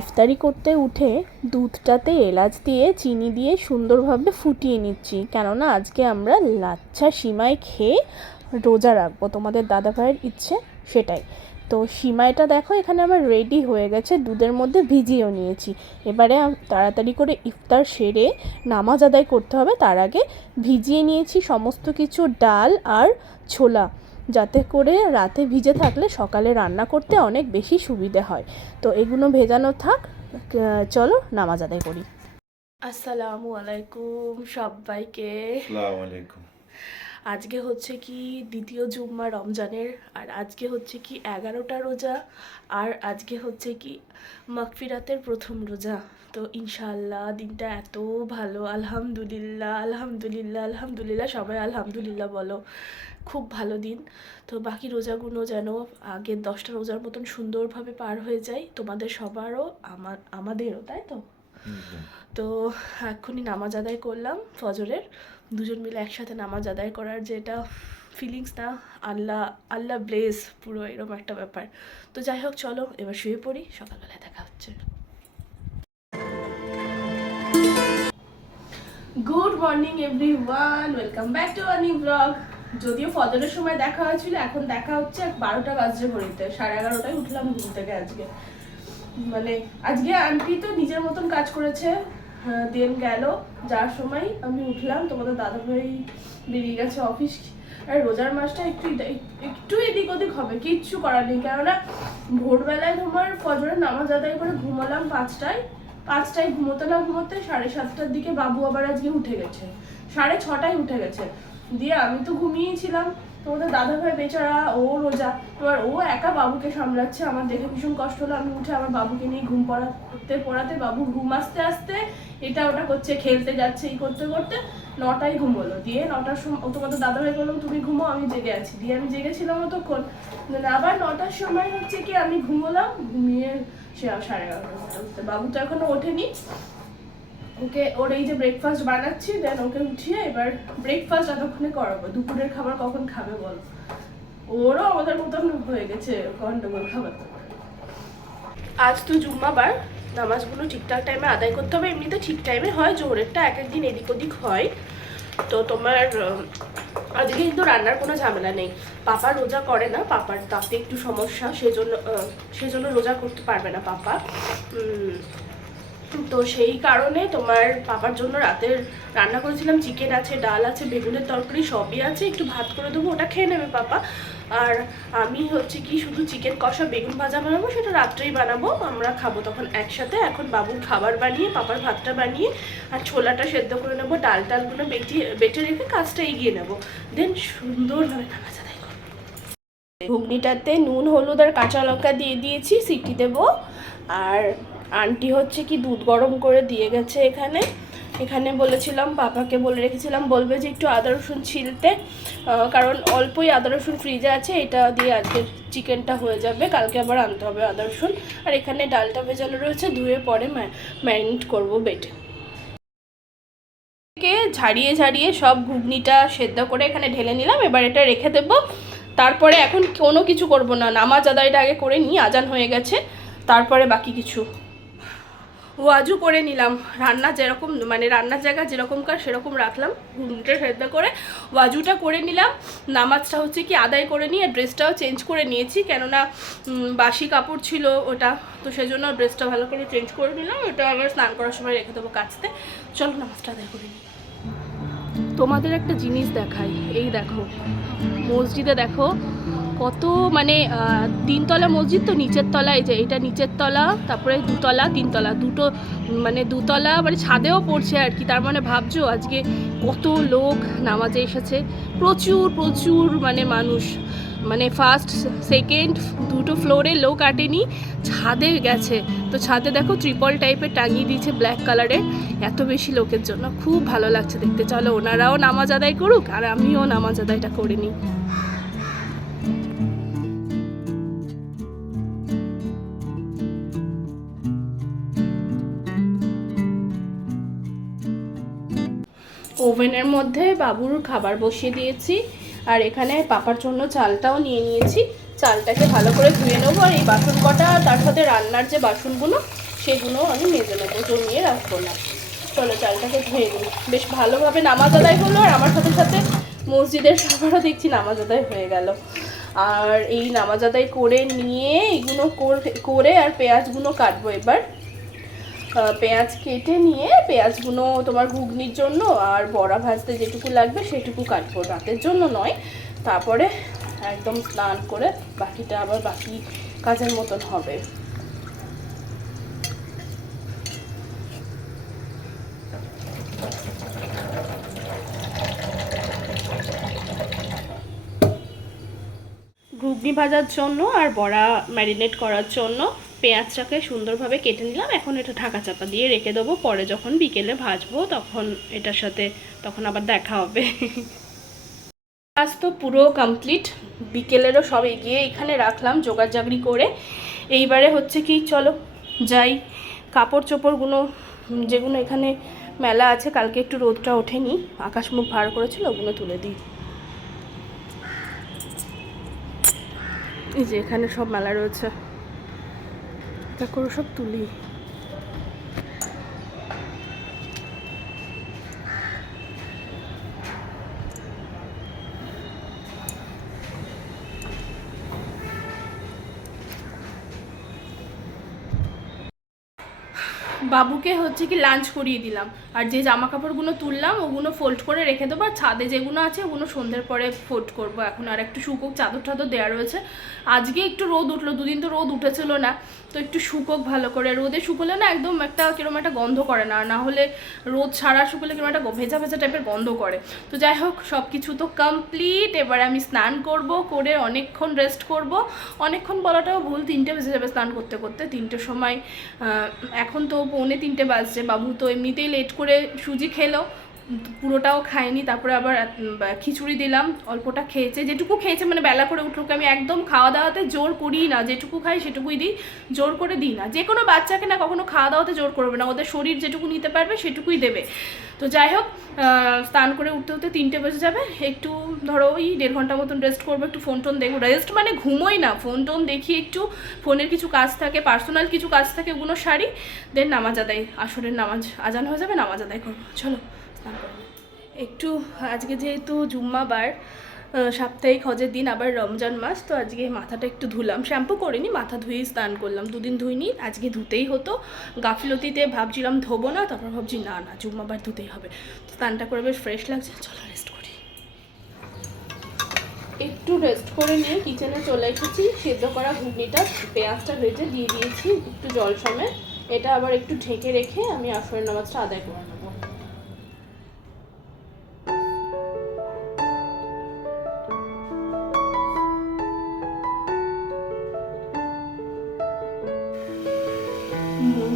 ইফতারি করতে উঠে দুধটাতে এলাচ দিয়ে, চিনি দিয়ে সুন্দরভাবে ফুটিয়ে নিচ্ছি। কেননা আজকে আমরা লাচ্ছা সিমাই খেয়ে রোজা রাখব। তোমাদের দাদা ভাইয়ের ইচ্ছে সেটাই। তো সিমাইটা দেখো, এখানে আমার রেডি হয়ে গেছে। দুধের মধ্যে ভিজিয়েও নিয়েছি। এবারে তাড়াতাড়ি করে ইফতার সেরে নামাজ আদায় করতে হবে। তার আগে ভিজিয়ে নিয়েছি সমস্ত কিছু ডাল আর ছোলা। যাতে করে রাতে ভিজে থাকলে সকালে রান্না করতে অনেক বেশি সুবিধে হয়। তো এগুলো ভেজানো থাক চলো নামাজ আদায় করি। আসসালামু আলাইকুম সবাইকে। আলাইকুম। আজকে হচ্ছে কি দ্বিতীয় জুম্মা রমজানের আর আজকে হচ্ছে কি এগারোটা রোজা আর আজকে হচ্ছে কি মাগফিরাতের প্রথম রোজা। তো ইনশাল্লাহ দিনটা এত ভালো আলহামদুলিল্লাহ আলহামদুলিল্লাহ আলহামদুলিল্লাহ সবাই আলহামদুলিল্লাহ বলো। খুব ভালো দিন। তো বাকি রোজাগুলো যেন আগের দশটা রোজার মতন সুন্দরভাবে পার হয়ে যায় তোমাদের সবারও আমার আমাদেরও তাই তো? তো এক্ষুনি নামাজ আদায় করলাম ফজরের। দুজন মিলে একসাথে নামাজ আদায় করার যেটা ফিলিংস না আল্লাহ আল্লাহ ব্লেস পুরো এরকম একটা ব্যাপার। তো যাই হোক চলো এবার শুয়ে পড়ি সকালবেলায় দেখা হচ্ছে। Good morning everyone welcome back to Ani blog যদিও ফজরের সময় দেখা হয়েছিল, এখন দেখা হচ্ছে বারোটা বাজছে ঘড়িতে, সাড়ে এগারোটায় উঠলাম ঘুম থেকে আজকে। মানে আজকে আন্টি তো নিজের মতন কাজ করেছে দেন গেল, যার সময় আমি উঠলাম, তোমাদের দাদা ভাই বেরিয়ে গেছে অফিস আর রোজার মাসটা একটু একটু এদিক ওদিক হবে, কিচ্ছু করার নেই, কেননা ভোরবেলায় তোমার ফজরের নামাজ আদায় করে ঘুমালাম পাঁচটায়। পাঁচটায় ঘুমোতে না ঘুমোতে সাড়ে সাতটার দিকে বাবু আবার আজকে উঠে গেছে, সাড়ে ছটায় উঠে গেছে। দিয়ে আমি তো ঘুমিয়েছিলাম তোমাদের দাদা ভাই বেচারা, ও রোজা। এবার ও একা বাবুকে সামলাচ্ছে, আমার দেখে ভীষণ কষ্ট হলো। আমি উঠে আমার বাবুকে নিয়ে ঘুম পড়াতে পড়াতে, বাবু ঘুম আসতে আসতে এটা ওটা করছে, খেলতে যাচ্ছে, এই করতে করতে নটায় ঘুমোলো দিয়ে নটার সময় তোমাদের দাদা ভাই বললাম তুমি ঘুমো, আমি জেগে আছি। দিয়ে আমি জেগেছিলাম তখন আবার নটার সময় হচ্ছে কি, আমি ঘুমোলাম, ঘুমিয়ে সে সাড়ে এগারোটা বাবু তো এখনও ওঠেনি। ওকে, ওর এই যে ব্রেকফাস্ট বানাচ্ছি দেন ওকে উঠিয়ে এবার ব্রেকফাস্ট এতক্ষণে করাবো। দুপুরের খাবার কখন খাবে বল? ওরও আমাদের মতন হয়ে গেছে গন্ডগোল খাবার। আজ তো জুম্মাবার, নামাজগুলো ঠিকঠাক টাইমে আদায় করতে হবে। এমনিতে ঠিক টাইমে হয়, জোহরেরটা এক একদিন এদিক ওদিক হয়। তো তোমার আজকে কিন্তু রান্নার কোনো ঝামেলা নেই। পাপা রোজা করে না, পাপার তাতে একটু সমস্যা, সেজন্য সেজন্য রোজা করতে পারবে না পাপা। তো সেই কারণে তোমার পাপার জন্য রাতের রান্না করেছিলাম। চিকেন আছে, ডাল আছে, বেগুনের তরকারি সবই আছে। একটু ভাত করে দেবো, ওটা খেয়ে নেবে পাপা। আর আমি হচ্ছে কি, শুধু চিকেন কষা, বেগুন ভাজা বানাবো, সেটা রাত্রেই বানাবো। আমরা খাব তখন একসাথে। এখন বাবুর খাবার বানিয়ে, পাপার ভাতটা বানিয়ে, আর ছোলাটা সেদ্ধ করে নেব, ডাল টালগুলো বেটিয়ে বেটে রেখে কাজটা এগিয়ে নেব। দেন সুন্দরভাবে নামাজ ঘুগনিটাতে নুন, হলুদ আর কাঁচা লঙ্কা দিয়ে দিয়েছি, সিটি দেবো। আর আন্টি হচ্ছে কি দুধ গরম করে দিয়ে গেছে এখানে। এখানে বলেছিলাম পাপাকে বলে রেখেছিলাম, বলবে যে একটু আদা রসুন ছিলতে কারণ অল্পই আদা রসুন ফ্রিজে আছে, এটা দিয়ে আজকে চিকেনটা হয়ে যাবে, কালকে আবার আনতে হবে আদা রসুন। আর এখানে ডালটা ভেজানো রয়েছে, ধুয়ে পরে ম্যারিনেট করব বেটে। কে ঝাড়িয়ে ঝাড়িয়ে সব ঘুগনিটা সেদ্ধ করে এখানে ঢেলে নিলাম, এবার এটা রেখে দেবো। তারপরে এখন কোনো কিছু করব না, নামাজ আদায়টা আগে করে নিই, আজান হয়ে গেছে, তারপরে বাকি কিছু। ওয়াজু করে নিলাম। রান্না যেরকম মানে রান্নার জায়গা যেরকমকার সেরকম রাখলাম। ঘুমটা সেদ্ধ করে ওয়াজুটা করে নিলাম। নামাজটা হচ্ছে কি আদায় করে নিয়ে ড্রেসটাও চেঞ্জ করে নিয়েছি। কেননা বাসি কাপড় ছিল ওটা। তো সেজন্য ড্রেসটা ভালো করে চেঞ্জ করে নিলাম। ওটা আবার স্নান করার সময় রেখে দেবো কাচতে। চলো নামাজটা আদায় করে নিই। তোমাদের একটা জিনিস দেখাই। এই দেখো, মসজিদে দেখো কত মানে তিনতলা মসজিদ তো নিচের তলায় যে এটা নিচের তলা, তারপরে দুতলা, তিনতলা, দুটো মানে দুতলা মানে ছাদেও পড়ছে আর কি, তার মানে ভাবছ আজকে কত লোক নামাজে এসেছে। প্রচুর প্রচুর মানে মানুষ মানে ফার্স্ট সেকেন্ড দুটো ফ্লোরে লোক আটেনি, ছাদে গেছে। তো ছাদে দেখো ট্রিপল টাইপের টাঙিয়ে দিয়েছে ব্ল্যাক কালারের এত বেশি লোকের জন্য খুব ভালো লাগছে দেখতে। চলো ওনারাও নামাজ আদায় করুক আর আমিও নামাজ আদায়টা করে নিই। ওভেনের মধ্যে বাবুর খাবার বসিয়ে দিয়েছি আর এখানে পাপার জন্য চালটাও নিয়ে নিয়েছি। চালটাকে ভালো করে ধুয়ে নেব আর এই বাসন কটা তার সাথে রান্নার যে বাসনগুলো সেগুলো আমি মেজে নেব, জমিয়ে রাখব না। চলো চালটাকে ধুয়ে নিই। বেশ ভালোভাবে নামাজ আদায় হলো আর আমার সাথে সাথে মসজিদের সবারও দেখছি নামাজ আদায় হয়ে গেল। আর এই নামাজ আদায় করে নিয়ে এগুলো করে- আর পেঁয়াজগুলো কাটবো এবার। পেঁয়াজ কেটে নিয়ে পেঁয়াজগুলো তোমার ঘুগনির জন্য আর বড়া ভাজতে যেটুকু লাগবে সেটুকু কাটবো, রাতের জন্য নয়। তারপরে একদম স্নান করে বাকিটা আবার বাকি কাজের মতন হবে। ঘুগনি ভাজার জন্য আর বড়া ম্যারিনেট করার জন্য পেঁয়াজটাকে সুন্দরভাবে কেটে নিলাম। এখন এটা ঢাকা চাপা দিয়ে রেখে দেবো। পরে যখন বিকেলে ভাজবো তখন এটার সাথে তখন আবার দেখা হবে। কাজ তো পুরো কমপ্লিট বিকেলেরও সব এগিয়ে এখানে রাখলাম জোগাড় জাগড়ি করে। এইবারে হচ্ছে কি, চলো যাই। কাপড় চোপড়গুলো যেগুলো এখানে মেলা আছে, কালকে একটু রোদটা ওঠেনি। আকাশ মুখ ভার করেছিল, ওগুলো তুলে দিই। এই যে এখানে সব মেলা রয়েছে। তা করে সব তুলি। বাবুকে হচ্ছে কি লাঞ্চ করিয়ে দিলাম। আর যে জামা কাপড়গুলো তুললাম, ওগুলো ফোল্ড করে রেখে দেবো। আর ছাদে যেগুলো আছে, ওগুলো সন্ধ্যের পরে ফোল্ড করব। এখন আর একটু শুকোক, চাদর টাদর দেওয়া রয়েছে। আজকে একটু রোদ উঠল, দুদিন তো রোদ উঠেছিল না। তো একটু শুকোক ভালো করে। রোদে শুকোলে না একদম একটা কীরকম একটা গন্ধ করে না। না হলে রোদ ছাড়া শুকোলে কীরকম একটা ভেজা ভেজা টাইপের গন্ধ করে। তো যাই হোক সব কিছু তো কমপ্লিট এবার আমি স্নান করব, করে অনেকক্ষণ রেস্ট করব। অনেকক্ষণ বলাটাও ভুল, তিনটে বেজে যাবে স্নান করতে করতে। তিনটের সময় এখন তো পৌনে তিনটে বাজছে। বাবু তো এমনিতেই লেট করে সুজি খেলো। পুরোটাও খায়নি তারপরে আবার খিচুড়ি দিলাম, অল্পটা খেয়েছে, যেটুকু খেয়েছে মানে বেলা করে উঠলোকে আমি একদম খাওয়া দাওয়াতে জোর করি না, যেটুকু খাই সেটুকুই দিই, জোর করে দিই না, যে কোনো বাচ্চাকে না কখনো খাওয়া দাওয়াতে জোর করবে না, ওদের শরীর যেটুকু নিতে পারবে সেটুকুই দেবে, তো যাই হোক স্নান করে উঠতে উঠতে তিনটে বেজে যাবে, একটু ধরো ওই দেড় ঘণ্টা মতন রেস্ট করব, একটু ফোন টোন দেখব রেস্ট মানে ঘুমোই না ফোন টোন দেখি একটু ফোনের কিছু কাজ থাকে পার্সোনাল কিছু কাজ থাকে, ওগুলো সারি দেন নামাজ আদায়, আসরের নামাজ, আজান হয়ে যাবে, নামাজ আদায় করব, চলো। একটু, আজকে যেহেতু জুম্মা বার সাপ্তাহিক হজের দিন, আবার রমজান মাস, তো আজকে মাথাটা একটু ধুলাম। শ্যাম্পু করিনি, মাথা ধুয়েই স্নান করলাম। দুদিন ধুইনি, আজকে ধুতেই হতো। গাফিলতিতে ভাবছিলাম ধোবো না, তারপর ভাবছি না না, জুম্মা বার ধুতেই হবে। তো স্নানটা করে বেশ ফ্রেশ লাগছে। চলো রেস্ট করি। একটু রেস্ট করে নিয়ে কিচেনে চলে এসেছি। সেদ্ধ করা ঘুগনিটা, পেঁয়াজটা ভেজে দিয়ে দিয়েছি, একটু জল সমেত। এটা আবার একটু ঢেকে রেখে আমি আসরের নামাজটা আদায় করে নেব।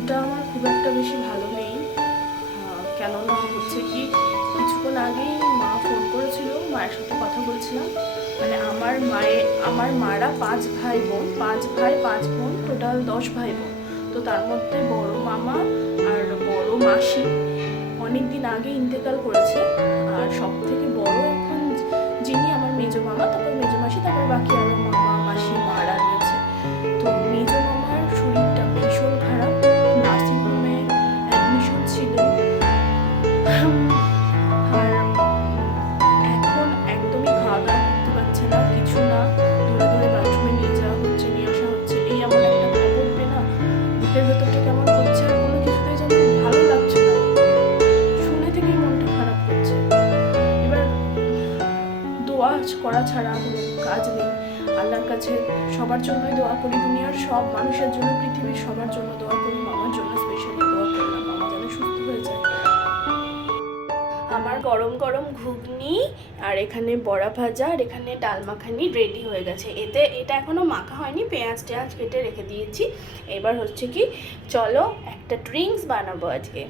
মনটা আমার খুব একটা বেশি ভালো নেই। কেননা হচ্ছে কি, কিছুক্ষণ আগেই মা ফোন করেছিল, মায়ের সাথে কথা বলছিলাম। মানে আমার মায়ে আমার মারা পাঁচ ভাই বোন, পাঁচ ভাই, পাঁচ বোন টোটাল দশ ভাই বোন। তো তার মধ্যে বড় মামা আর বড় মাসি অনেক দিন আগে ইন্তেকাল করেছে। বুকের ভেতরটা কেমন করছে আর কোনো কিছুতেই যেন ভালো লাগছে না। শুনে থেকেই মনটা খারাপ করছে এবার দোয়া করা ছাড়া কোনো কাজ নেই। আল্লাহর কাছে সবার জন্যই দোয়া করি। দুনিয়ার সব মানুষের জন্য, পৃথিবীর সবার জন্য দোয়া করি। গরম গরম ঘুগনি আর এখানে বড়া ভাজা আর এখানে ডাল মাখানি রেডি হয়ে গেছে। এতে এটা এখনও মাখা হয়নি, পেঁয়াজ টেঁয়াজ কেটে রেখে দিয়েছি। এবার হচ্ছে কি, চলো একটা ড্রিঙ্কস বানাবো আজকে।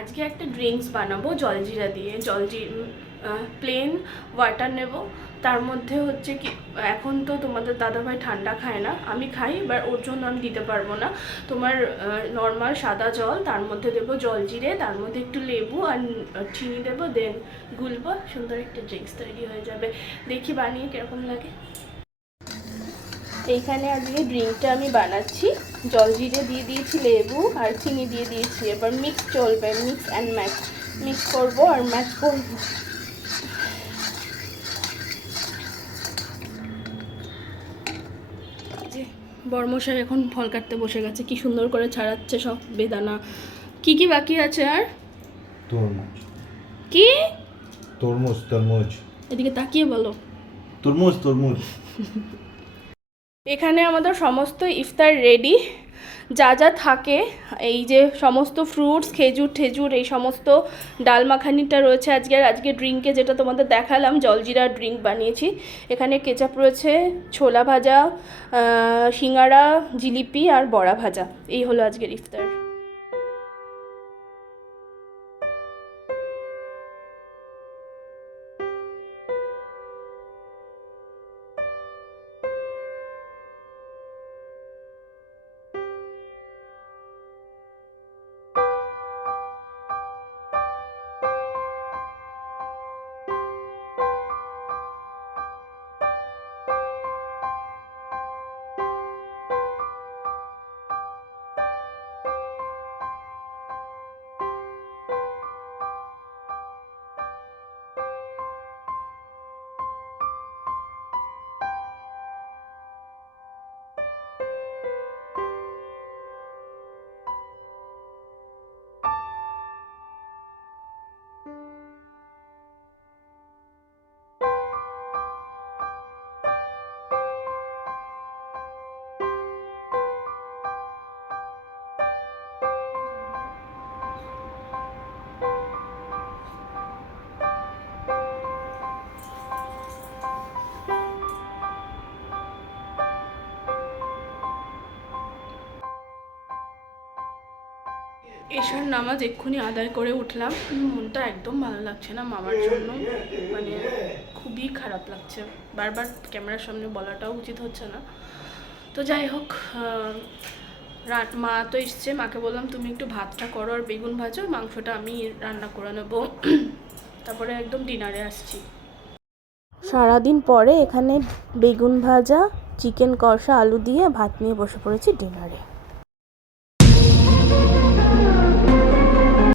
আজকে একটা ড্রিঙ্কস বানাবো জলজিরা দিয়ে। জলজি প্লেন ওয়াটার নেব। তার মধ্যে হচ্ছে কি, এখন তো তোমাদের দাদাভাই ঠান্ডা খায় না, আমি খাই, এবার ওর জন্য আমি দিতে পারব না। তোমার নর্মাল সাদা জল, তার মধ্যে দেবো জল জিরে, তার মধ্যে একটু লেবু আর চিনি দেবো দেন গুলবো, সুন্দর একটা ড্রিঙ্কস তৈরি হয়ে যাবে। দেখি বানিয়ে কীরকম লাগে। এইখানে আজকে ড্রিঙ্কটা আমি বানাচ্ছি। জল জিরে দিয়ে দিয়েছি লেবু আর চিনি দিয়ে দিয়েছি, এবার মিক্স চলবে মিক্স অ্যান্ড ম্যাচ মিক্স করব আর ম্যাচ করব। যে বর্মশাই এখন ফল কাটতে বসে গেছে। কি সুন্দর করে ছাড়াচ্ছে সব বেদানা। কি কি বাকি আছে আর? তরমুজ। কি? তরমুজ তরমুজ। এদিকে তাকিয়ে বলো। তরমুজ তরমুজ। এখানে আমাদের সমস্ত ইফতার রেডি যা যা থাকে, এই যে সমস্ত ফ্রুটস খেজুর, ঠেজুর, এই সমস্ত ডাল মাখানিটা রয়েছে আজকে। আর আজকে ড্রিঙ্কে যেটা তোমাদের দেখালাম, জলজিরা ড্রিঙ্ক বানিয়েছি। এখানে কেচাপ রয়েছে, ছোলা ভাজা শিঙাড়া জিলিপি আর বড়া ভাজা। এই হলো আজকের ইফতার। এশার নামাজ এক্ষুনি আদায় করে উঠলাম। মনটা একদম ভালো লাগছে না মামার জন্য। মানে খুবই খারাপ লাগছে। বারবার ক্যামেরার সামনে বলাটাও উচিত হচ্ছে না। তো যাই হোক রাত মা তো এসছে। মাকে বললাম, তুমি একটু ভাতটা করো আর বেগুন ভাজো। মাংসটা আমি রান্না করে নেব। তারপরে একদম ডিনারে আসছি। সারাদিন পরে এখানে বেগুন ভাজা, চিকেন কষা, আলু দিয়ে ভাত নিয়ে বসে পড়েছি ডিনারে।